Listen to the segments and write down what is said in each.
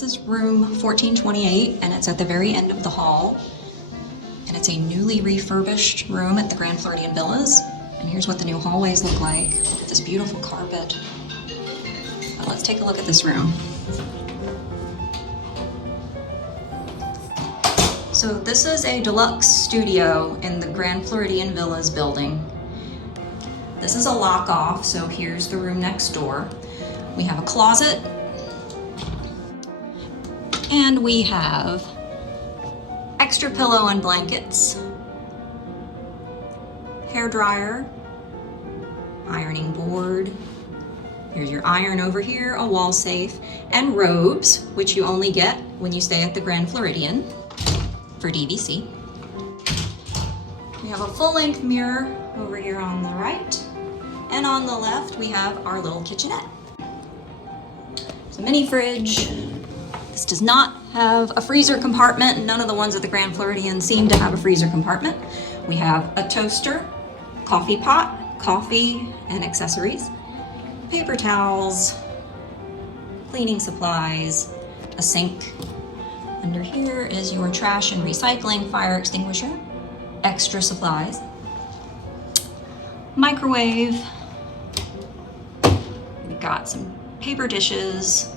This is room 1428, and it's at the very end of the hall. And it's a newly refurbished room at the Grand Floridian Villas. And here's what the new hallways look like. Look at this beautiful carpet. Now let's take a look at this room. So this is a Deluxe Studio in the Grand Floridian Villas building. This is a lock off, so here's the room next door. We have a closet, and we have extra pillow and blankets, hair dryer, ironing board. Here's your iron over here, a wall safe, and robes, which you only get when you stay at the Grand Floridian for DVC. We have a full-length mirror over here on the right, and on the left we have our little kitchenette. It's a mini fridge. This does not have a freezer compartment. None of the ones at the Grand Floridian seem to have a freezer compartment. We have a toaster, coffee pot, coffee and accessories, paper towels, cleaning supplies, a sink. Under here is your trash and recycling fire extinguisher, extra supplies, microwave. We've got some paper dishes,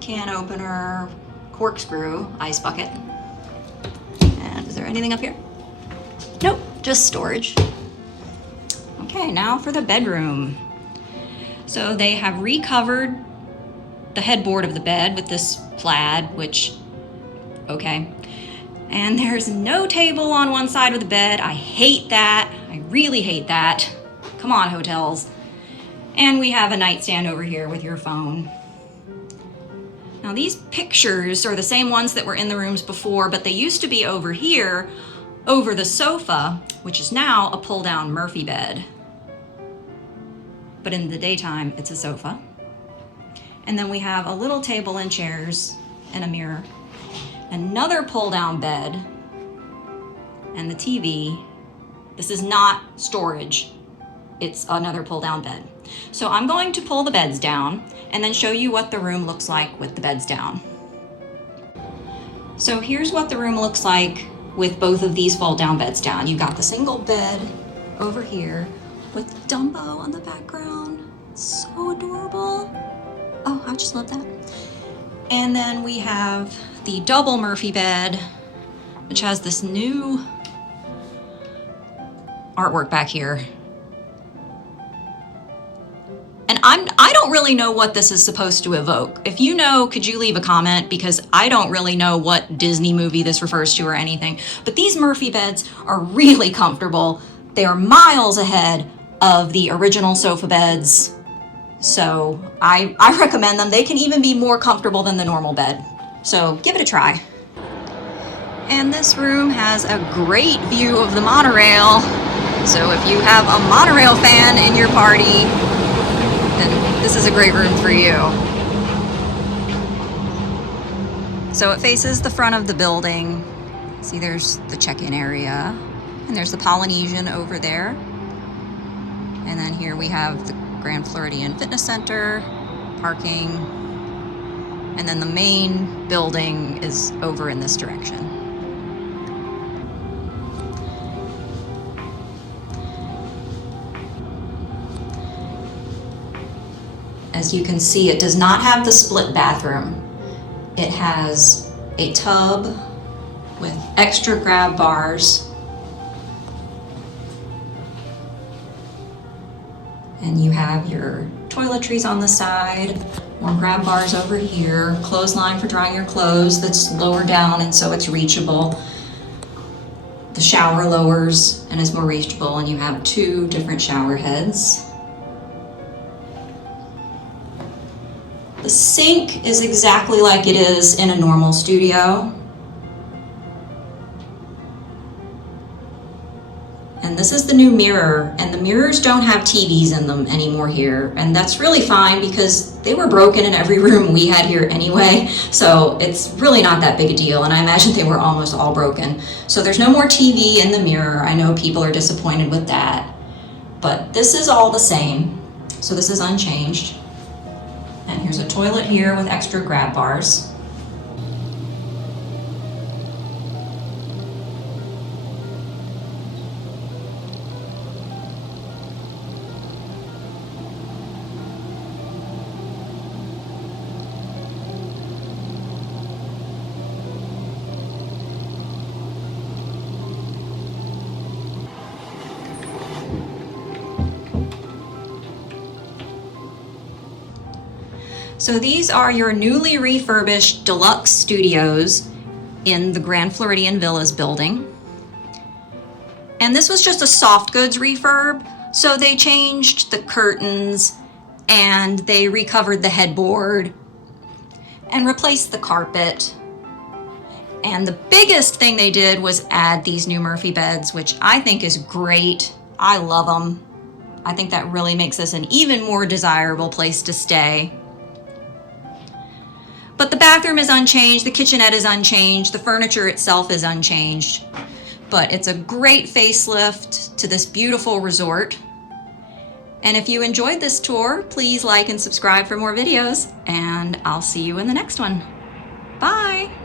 can opener, corkscrew, ice bucket. And is there anything up here? Nope, just storage. Okay, now for the bedroom. So they have recovered the headboard of the bed with this plaid, which, okay. And there's no table on one side of the bed. I hate that. I really hate that. Come on, hotels. And we have a nightstand over here with your phone. Now these pictures are the same ones that were in the rooms before, but they used to be over here, over the sofa, which is now a pull-down Murphy bed. But in the daytime, it's a sofa. And then we have a little table and chairs and a mirror, another pull-down bed, and the TV. This is not storage. It's another pull-down bed. So I'm going to pull the beds down and then show you what the room looks like with the beds down. So here's what the room looks like with both of these fold-down beds down. You've got the single bed over here with Dumbo on the background. It's so adorable. Oh, I just love that. And then we have the double Murphy bed, which has this new artwork back here. And I don't really know what this is supposed to evoke. If you know, could you leave a comment? Because I don't really know what Disney movie this refers to or anything. But these Murphy beds are really comfortable. They are miles ahead of the original sofa beds. So I recommend them. They can even be more comfortable than the normal bed. So give it a try. And this room has a great view of the monorail. So if you have a monorail fan in your party, then this is a great room for you. So it faces the front of the building. See, there's the check-in area, and there's the Polynesian over there. And then here we have the Grand Floridian Fitness Center, parking, and then the main building is over in this direction. As you can see, it does not have the split bathroom. It has a tub with extra grab bars. And you have your toiletries on the side, more grab bars over here, clothesline for drying your clothes that's lower down and so it's reachable. The shower lowers and is more reachable, and you have two different shower heads. The sink is exactly like it is in a normal studio. And this is the new mirror, and the mirrors don't have TVs in them anymore here. And that's really fine because they were broken in every room we had here anyway. So it's really not that big a deal. And I imagine they were almost all broken. So there's no more TV in the mirror. I know people are disappointed with that, but this is all the same. So this is unchanged. And here's a toilet here with extra grab bars. So these are your newly refurbished Deluxe Studios in the Grand Floridian Villas building. And this was just a soft goods refurb, so they changed the curtains and they recovered the headboard and replaced the carpet. And the biggest thing they did was add these new Murphy beds, which I think is great. I love them. I think that really makes this an even more desirable place to stay. But the bathroom is unchanged, the kitchenette is unchanged, the furniture itself is unchanged. But it's a great facelift to this beautiful resort. And if you enjoyed this tour, please like and subscribe for more videos, and I'll see you in the next one. Bye!